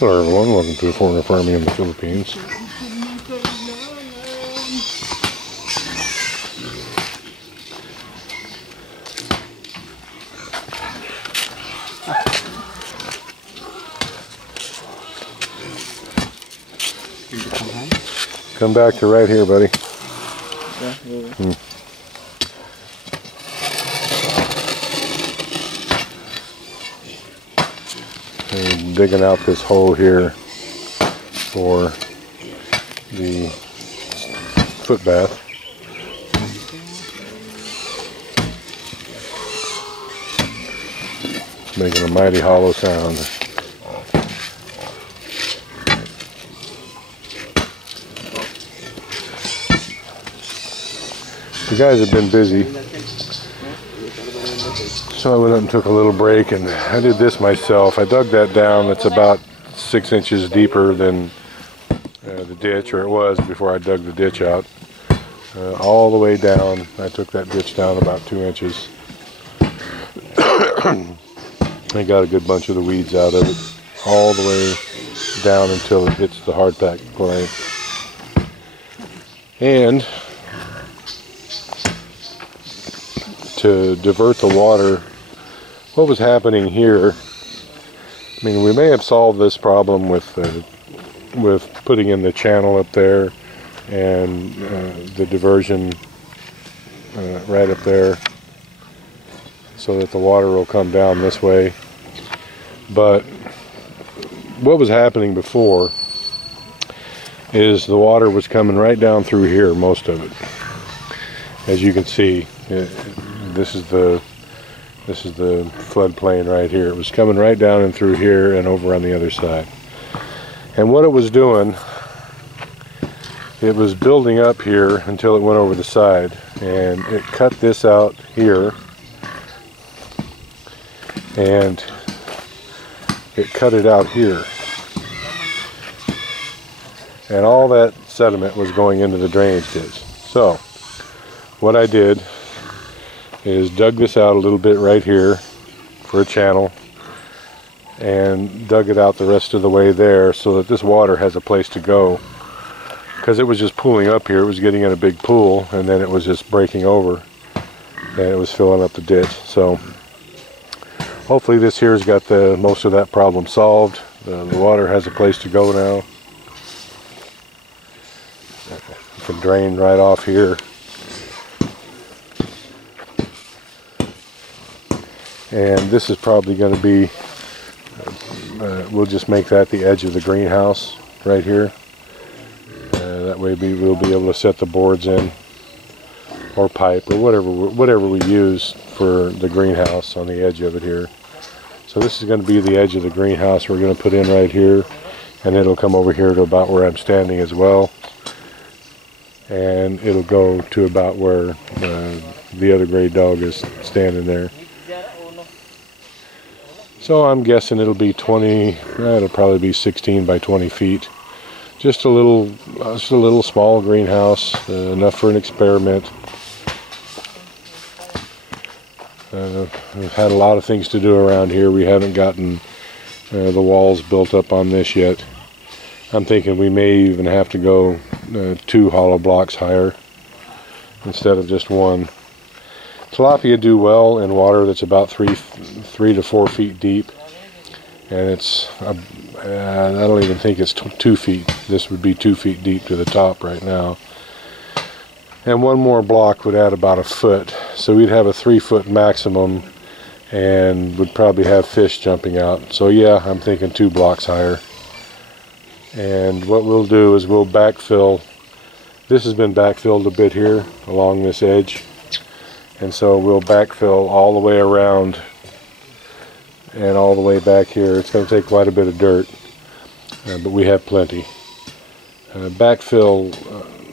Hello everyone, welcome to Foreigner Farming in the Philippines. Come back to right here, buddy. And digging out this hole here for the foot bath. Making a mighty hollow sound. The guys have been busy, so I went up and took a little break, and I did this myself. I dug that down. It's about 6 inches deeper than the ditch, or it was before I dug the ditch out. All the way down. I took that ditch down about 2 inches. I got a good bunch of the weeds out of it, all the way down until it hits the hard pack clay. And to divert the water, what was happening here, I mean, we may have solved this problem with putting in the channel up there and the diversion right up there so that the water will come down this way. But what was happening before is the water was coming right down through here, most of it. As you can see, this is the floodplain right here. It was coming right down and through here and over on the other side. And what it was doing, it was building up here until it went over the side, and it cut this out here, and it cut it out here. And all that sediment was going into the drainage ditch. So what I did is dug this out a little bit right here for a channel, and dug it out the rest of the way there so that this water has a place to go, because it was just pooling up here. It was getting in a big pool, and then it was just breaking over and it was filling up the ditch. So hopefully this here has got most of that problem solved. The water has a place to go now. It can drain right off here. And this is probably going to be, we'll just make that the edge of the greenhouse right here. That way we'll be able to set the boards in, or pipe, or whatever we use for the greenhouse on the edge of it here. So this is going to be the edge of the greenhouse we're going to put in right here, and it'll come over here to about where I'm standing as well. And it'll go to about where the other gray dog is standing there. So I'm guessing it'll be it'll probably be 16 by 20 feet. Just a little small greenhouse, enough for an experiment. We've had a lot of things to do around here. We haven't gotten the walls built up on this yet. I'm thinking we may even have to go 2 hollow blocks higher instead of just one. Tilapia do well in water that's about 3 to 4 feet deep, and it's I don't even think it's 2 feet. This would be 2 feet deep to the top right now, and one more block would add about a foot, so we'd have a 3-foot maximum, and would probably have fish jumping out. So yeah, I'm thinking 2 blocks higher. And what we'll do is we'll backfill. This has been backfilled a bit here along this edge. And so we'll backfill all the way around and all the way back here. It's going to take quite a bit of dirt, but we have plenty. Backfill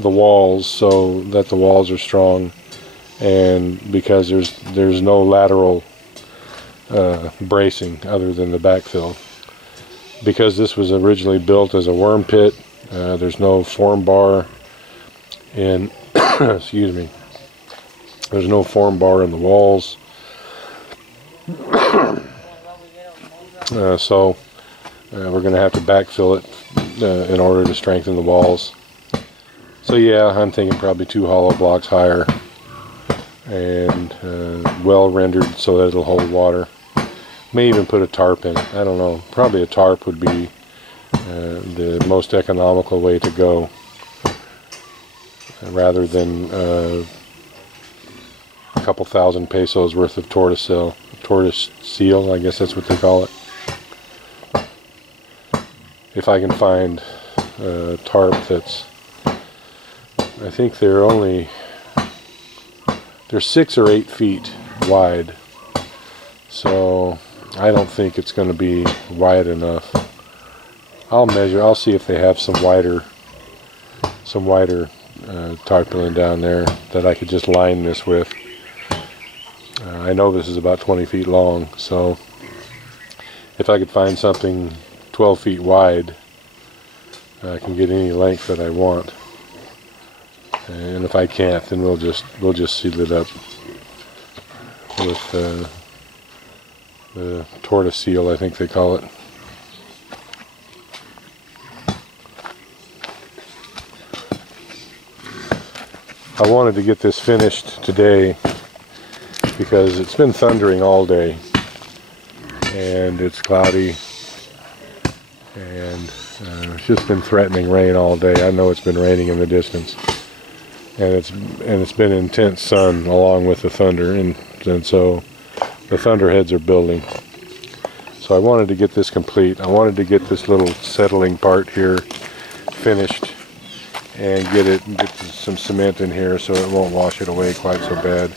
the walls so that the walls are strong, and because there's no lateral bracing other than the backfill. Because this was originally built as a worm pit, there's no form bar in, excuse me. There's no form bar in the walls. So we're going to have to backfill it in order to strengthen the walls. So yeah, I'm thinking probably 2 hollow blocks higher and well rendered so that it'll hold water. May even put a tarp in. I don't know. Probably a tarp would be the most economical way to go, rather than a couple thousand pesos worth of tortoise seal, I guess that's what they call it. If I can find a tarp that's, I think they're 6 or 8 feet wide, so I don't think it's going to be wide enough. I'll measure. I'll see if they have some wider tarpaulin down there that I could just line this with. I know this is about 20 feet long, so if I could find something 12 feet wide, I can get any length that I want. And if I can't, then we'll just seal it up with the tortoise seal, I think they call it. I wanted to get this finished today because it's been thundering all day and it's cloudy, and it's just been threatening rain all day. I know it's been raining in the distance, and it's been intense sun along with the thunder, and so the thunderheads are building. So I wanted to get this complete. I wanted to get this little settling part here finished and get some cement in here so it won't wash it away quite so bad.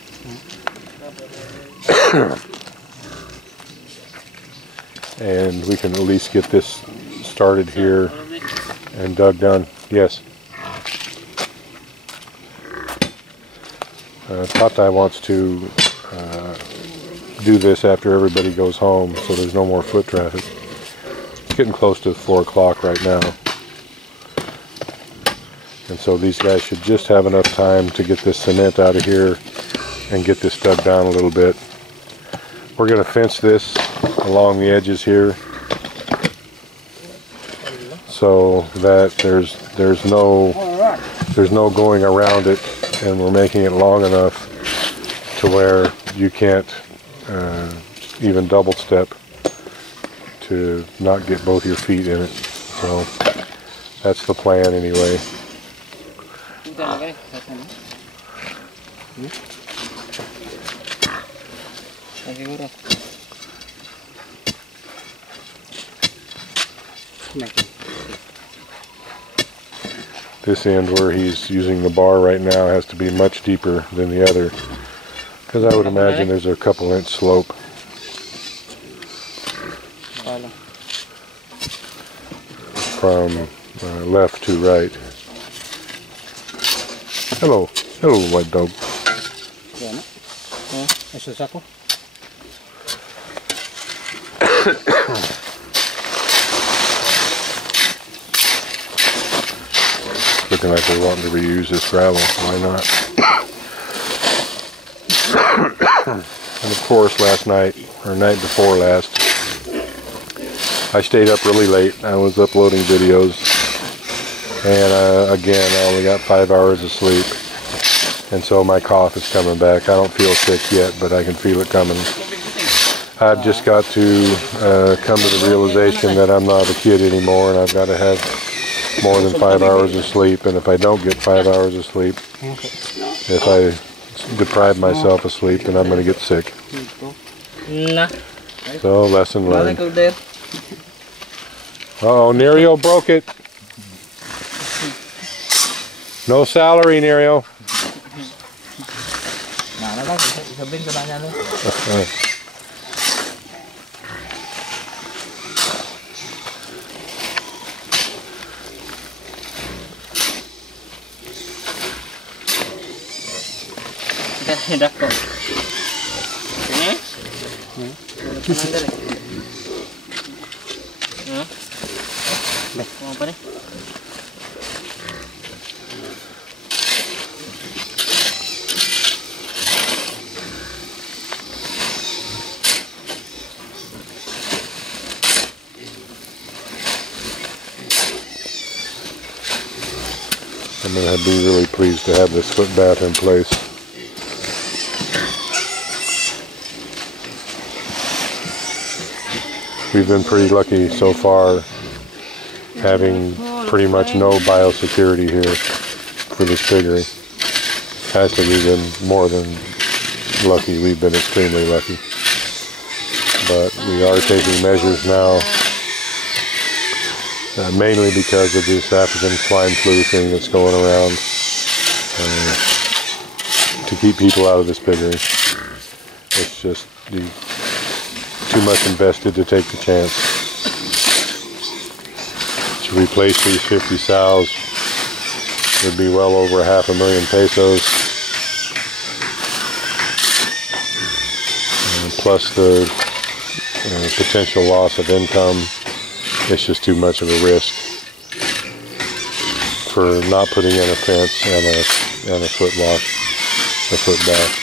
And we can at least get this started here and dug down. Yes. Tata wants to do this after everybody goes home so there's no more foot traffic. It's getting close to 4 o'clock right now. And so these guys should just have enough time to get this cement out of here and get this dug down a little bit. We're going to fence this along the edges here so that there's no going around it, and we're making it long enough to where you can't even double step to not get both your feet in it. So that's the plan anyway. This end where he's using the bar right now has to be much deeper than the other, because I would imagine there's a couple inch slope. From left to right. Hello, hello, white dog. Looking like they're wanting to reuse this gravel. Why not? And of course, last night, or night before last, I stayed up really late. I was uploading videos, and again, I only got 5 hours of sleep, and so my cough is coming back. I don't feel sick yet, but I can feel it coming. I've just got to come to the realization that I'm not a kid anymore, and I've got to have more than 5 hours of sleep. And if I don't get 5 hours of sleep, if I deprive myself of sleep, then I'm going to get sick. So, lesson learned. Uh-oh, Nerio broke it. No salary, Nerio. D'accord. Sini. Mau apa nih? I'm going to be really pleased to have this foot bath in place. We've been pretty lucky so far, having pretty much no biosecurity here for this piggery. Actually, we've been more than lucky. We've been extremely lucky. But we are taking measures now, mainly because of this African swine flu thing that's going around, to keep people out of this piggery. It's just too much invested to take the chance. To replace these 50 sows would be well over 500,000 pesos. Plus the potential loss of income. It's just too much of a risk for not putting in a fence and a foot wash, a foot bath.